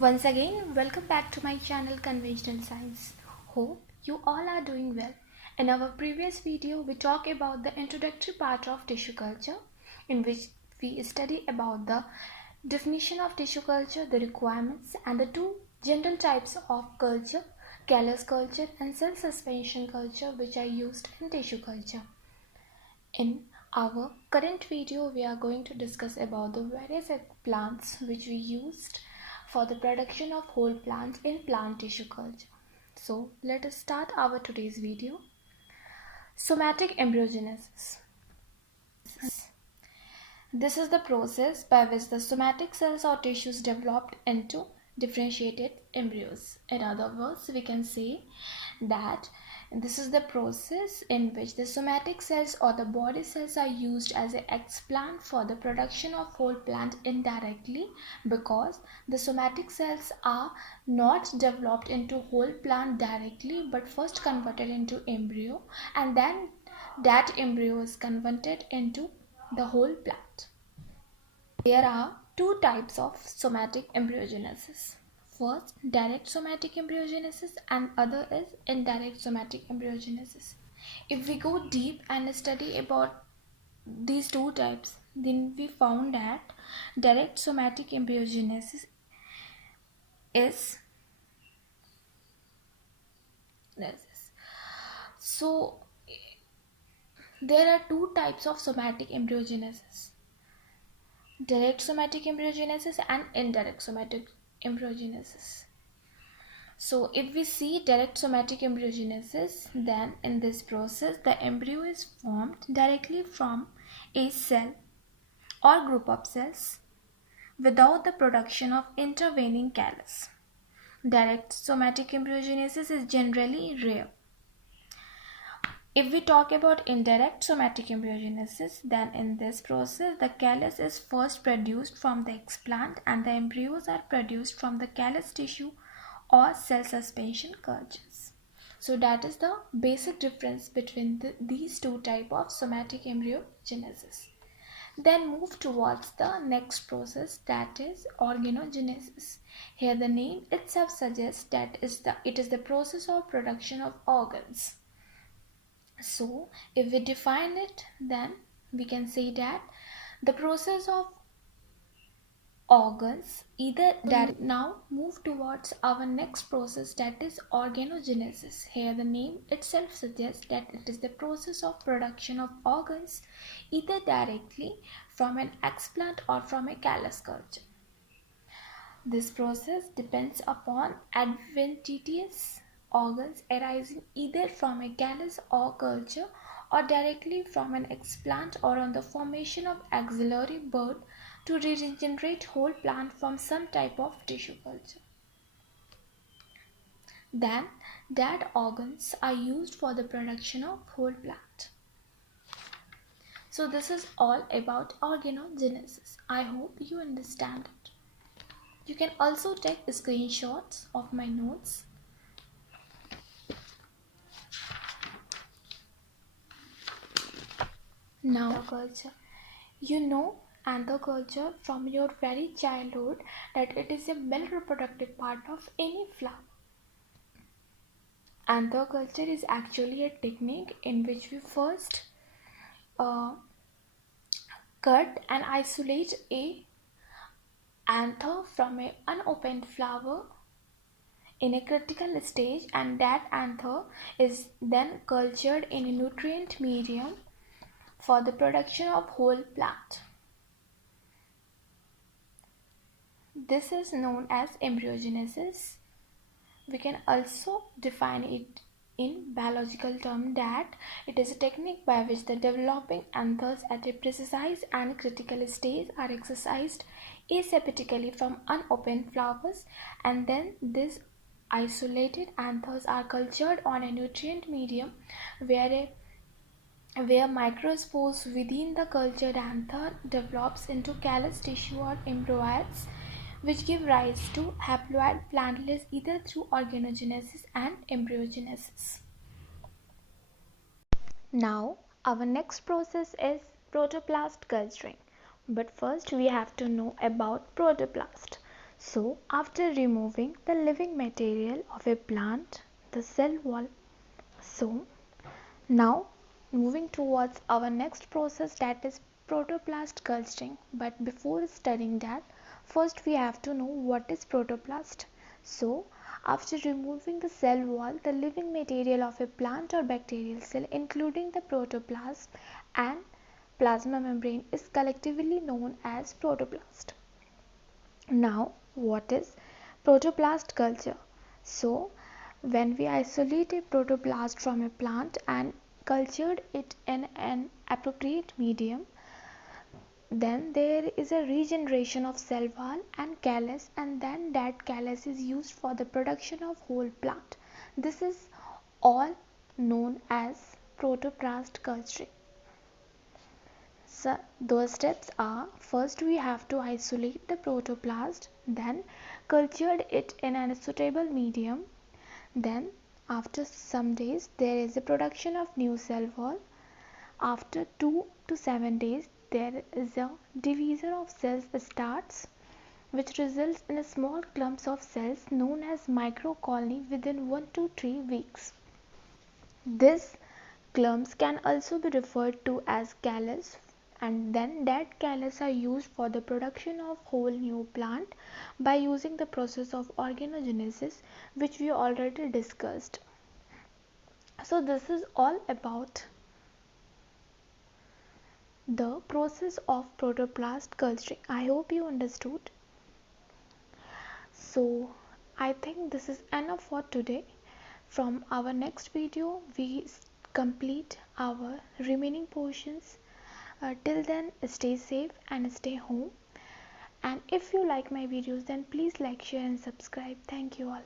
Once again, welcome back to my channel Conventional Science. Hope you all are doing well. In our previous video, we talked about the introductory part of tissue culture, in which we study about the definition of tissue culture, the requirements, and the two general types of culture, callus culture and cell suspension culture, which are used in tissue culture. In our current video, we are going to discuss about the various plants which we used for the production of whole plants in plant tissue culture. So let us start our today's video. Somatic embryogenesis. This is the process by which the somatic cells or tissues developed into differentiated embryos. In other words, we can say that this is the process in which the somatic cells or the body cells are used as an explant for the production of whole plant indirectly, because the somatic cells are not developed into whole plant directly but first converted into embryo, and then that embryo is converted into the whole plant. There are two types of somatic embryogenesis. First, direct somatic embryogenesis, and other is indirect somatic embryogenesis. If we go deep and study about these two types, then we found that direct somatic embryogenesis is this. So there are two types of somatic embryogenesis: direct somatic embryogenesis and indirect somatic embryogenesis. So if we see direct somatic embryogenesis, then in this process the embryo is formed directly from a cell or group of cells without the production of intervening callus. Direct somatic embryogenesis is generally rare. If we talk about indirect somatic embryogenesis, then in this process the callus is first produced from the explant and the embryos are produced from the callus tissue or cell suspension cultures. So that is the basic difference between these two types of somatic embryogenesis. Then move towards the next process, that is organogenesis. Here the name itself suggests that it is the process of production of organs. So if we define it, then we can say that the process of organs either direct. Now move towards our next process, that is organogenesis. Here the name itself suggests that it is the process of production of organs either directly from an explant or from a callus culture. This process depends upon adventitious organs arising either from a callus or culture or directly from an explant, or on the formation of axillary bud to regenerate whole plant from some type of tissue culture. Then that organs are used for the production of whole plant. So this is all about organogenesis. I hope you understand it. You can also take screenshots of my notes. Now culture. You know anthoculture from your very childhood that it is a male reproductive part of any flower. Anthoculture is actually a technique in which we first cut and isolate a anther from an unopened flower in a critical stage, and that anther is then cultured in a nutrient medium for the production of whole plant. This is known as embryogenesis. We can also define it in biological terms that it is a technique by which the developing anthers at a precise and critical stage are excised aseptically from unopened flowers, and then these isolated anthers are cultured on a nutrient medium where microspores within the cultured anther develops into callus tissue or embryos, which give rise to haploid plantlets either through organogenesis and embryogenesis. Now, our next process is protoplast culturing. But first we have to know about protoplast. So after removing the living material of a plant, the cell wall. So now moving towards our next process, that is protoplast culturing. But before studying that, first we have to know what is protoplast. So after removing the cell wall, the living material of a plant or bacterial cell, including the protoplasm and plasma membrane, is collectively known as protoplast. Now what is protoplast culture? So when we isolate a protoplast from a plant and cultured it in an appropriate medium, then there is a regeneration of cell wall and callus, and then that callus is used for the production of whole plant. This is all known as protoplast culturing. So those steps are: first we have to isolate the protoplast, then cultured it in a suitable medium, then after some days there is a production of new cell wall. After 2 to 7 days there is a division of cells starts, which results in a small clumps of cells known as microcolony within 1 to 3 weeks. This clumps can also be referred to as callus, and then that callus are used for the production of whole new plant by using the process of organogenesis, which we already discussed. So this is all about the process of protoplast culturing. I hope you understood. So I think this is enough for today. From our next video we complete our remaining portions. Till then, stay safe and stay home. And if you like my videos, then please like, share and subscribe. Thank you all.